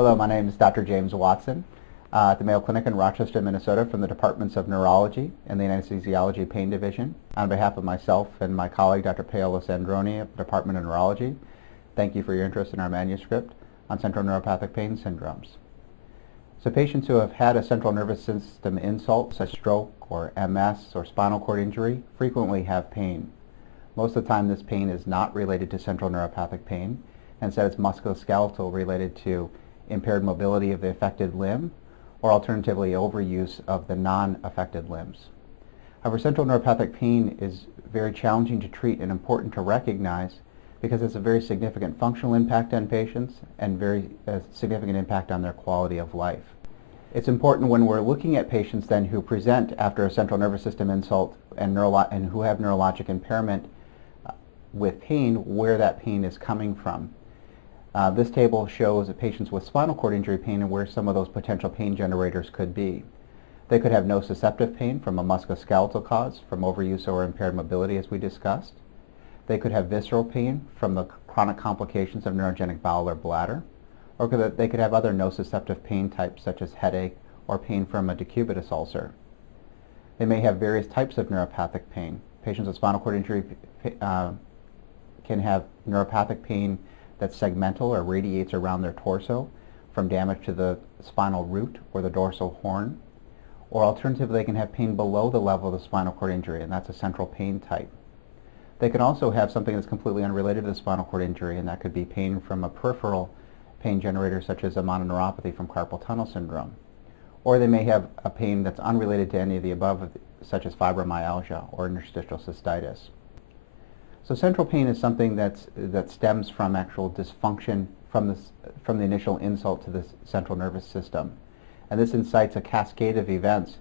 Hello, my name is Dr. James Watson at the Mayo Clinic in Rochester, Minnesota from the Departments of Neurology and the Anesthesiology Pain Division. On behalf of myself and my colleague, Dr. Paola Sandroni of the Department of Neurology, thank you for your interest in our manuscript on central neuropathic pain syndromes. So patients who have had a central nervous system insult, such as stroke or MS or spinal cord injury, frequently have pain. Most of the time this pain is not related to central neuropathic pain, and instead it's musculoskeletal related to impaired mobility of the affected limb or alternatively overuse of the non-affected limbs. However, central neuropathic pain is very challenging to treat and important to recognize because it's a very significant functional impact on patients and very significant impact on their quality of life. It's important when we're looking at patients then who present after a central nervous system insult and who have neurologic impairment with pain, where that pain is coming from. This table shows patients with spinal cord injury pain and where some of those potential pain generators could be. They could have nociceptive pain from a musculoskeletal cause, from overuse or impaired mobility as we discussed. They could have visceral pain from the chronic complications of neurogenic bowel or bladder, or they could have other nociceptive pain types such as headache or pain from a decubitus ulcer. They may have various types of neuropathic pain. Patients with spinal cord injury can have neuropathic pain that's segmental or radiates around their torso from damage to the spinal root or the dorsal horn, or alternatively they can have pain below the level of the spinal cord injury, and that's a central pain type. They can also have something that's completely unrelated to the spinal cord injury, and that could be pain from a peripheral pain generator such as a mononeuropathy from carpal tunnel syndrome. Or they may have a pain that's unrelated to any of the above, such as fibromyalgia or interstitial cystitis. So central pain is something that stems from actual dysfunction from the initial insult to the central nervous system. And this incites a cascade of events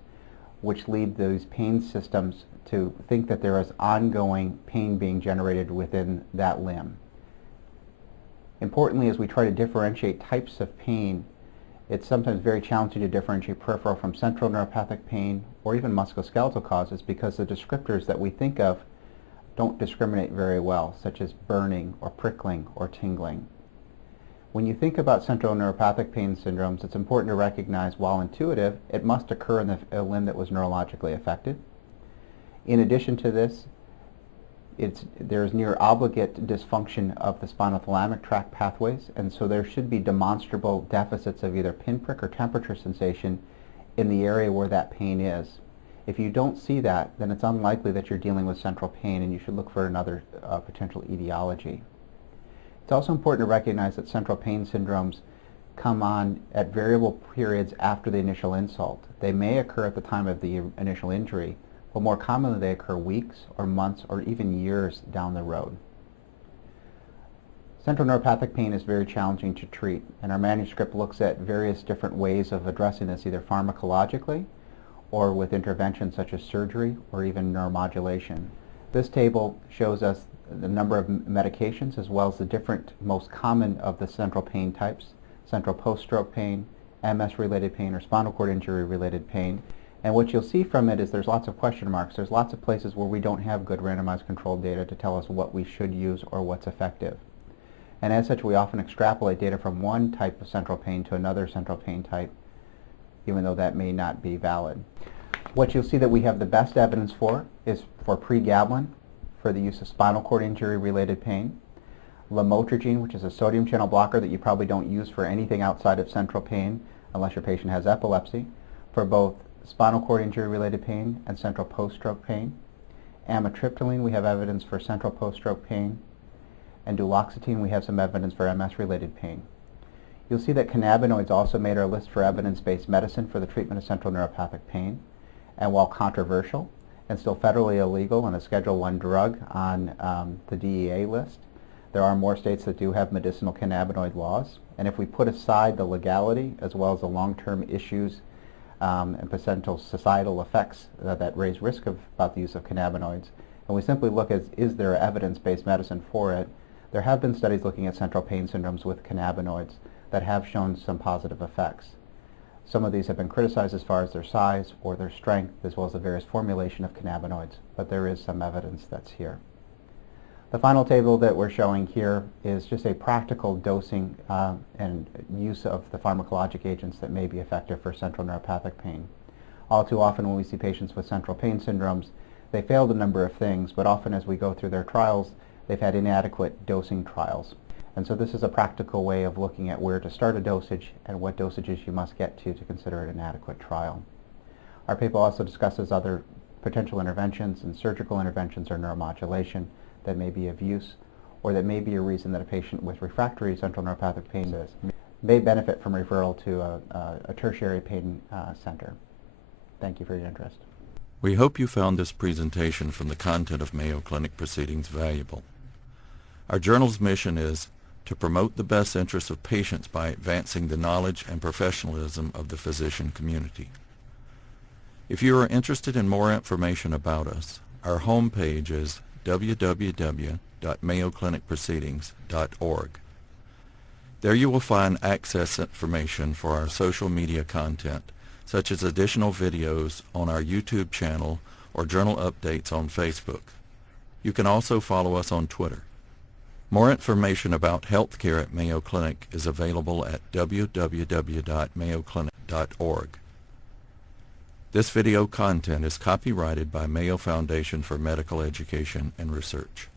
which lead those pain systems to think that there is ongoing pain being generated within that limb. Importantly, as we try to differentiate types of pain, it's sometimes very challenging to differentiate peripheral from central neuropathic pain or even musculoskeletal causes because the descriptors that we think of don't discriminate very well, such as burning or prickling or tingling. When you think about central neuropathic pain syndromes, it's important to recognize, while intuitive, it must occur in a limb that was neurologically affected. In addition to this, there's near obligate dysfunction of the spinothalamic tract pathways, and so there should be demonstrable deficits of either pinprick or temperature sensation in the area where that pain is. If you don't see that, then it's unlikely that you're dealing with central pain and you should look for another potential etiology. It's also important to recognize that central pain syndromes come on at variable periods after the initial insult. They may occur at the time of the initial injury, but more commonly they occur weeks or months or even years down the road. Central neuropathic pain is very challenging to treat, and our manuscript looks at various different ways of addressing this, either pharmacologically or with interventions such as surgery or even neuromodulation. This table shows us the number of medications as well as the different most common of the central pain types: central post-stroke pain, MS-related pain, or spinal cord injury-related pain. And what you'll see from it is there's lots of question marks. There's lots of places where we don't have good randomized controlled data to tell us what we should use or what's effective. And as such, we often extrapolate data from one type of central pain to another central pain type, even though that may not be valid. What you'll see that we have the best evidence for is for pregabalin for the use of spinal cord injury-related pain, lamotrigine, which is a sodium channel blocker that you probably don't use for anything outside of central pain unless your patient has epilepsy, for both spinal cord injury-related pain and central post-stroke pain. Amitriptyline, we have evidence for central post-stroke pain, and duloxetine, we have some evidence for MS-related pain. You'll see that cannabinoids also made our list for evidence-based medicine for the treatment of central neuropathic pain. And while controversial and still federally illegal and a Schedule I drug on the DEA list, there are more states that do have medicinal cannabinoid laws. And if we put aside the legality as well as the long-term issues and potential societal effects that raise risk about the use of cannabinoids, and we simply look at is there evidence-based medicine for it, there have been studies looking at central pain syndromes with cannabinoids that have shown some positive effects. Some of these have been criticized as far as their size or their strength, as well as the various formulation of cannabinoids, but there is some evidence that's here. The final table that we're showing here is just a practical dosing and use of the pharmacologic agents that may be effective for central neuropathic pain. All too often when we see patients with central pain syndromes, they failed a number of things, but often as we go through their trials, they've had inadequate dosing trials. And so this is a practical way of looking at where to start a dosage and what dosages you must get to consider it an adequate trial. Our paper also discusses other potential interventions and surgical interventions or neuromodulation that may be of use, or that may be a reason that a patient with refractory central neuropathic pain may benefit from referral to a tertiary pain center. Thank you for your interest. We hope you found this presentation from the content of Mayo Clinic Proceedings valuable. Our journal's mission is to promote the best interests of patients by advancing the knowledge and professionalism of the physician community. If you are interested in more information about us, our homepage is www.mayoclinicproceedings.org. There you will find access information for our social media content, such as additional videos on our YouTube channel or journal updates on Facebook. You can also follow us on Twitter. More information about healthcare at Mayo Clinic is available at www.mayoclinic.org. This video content is copyrighted by Mayo Foundation for Medical Education and Research.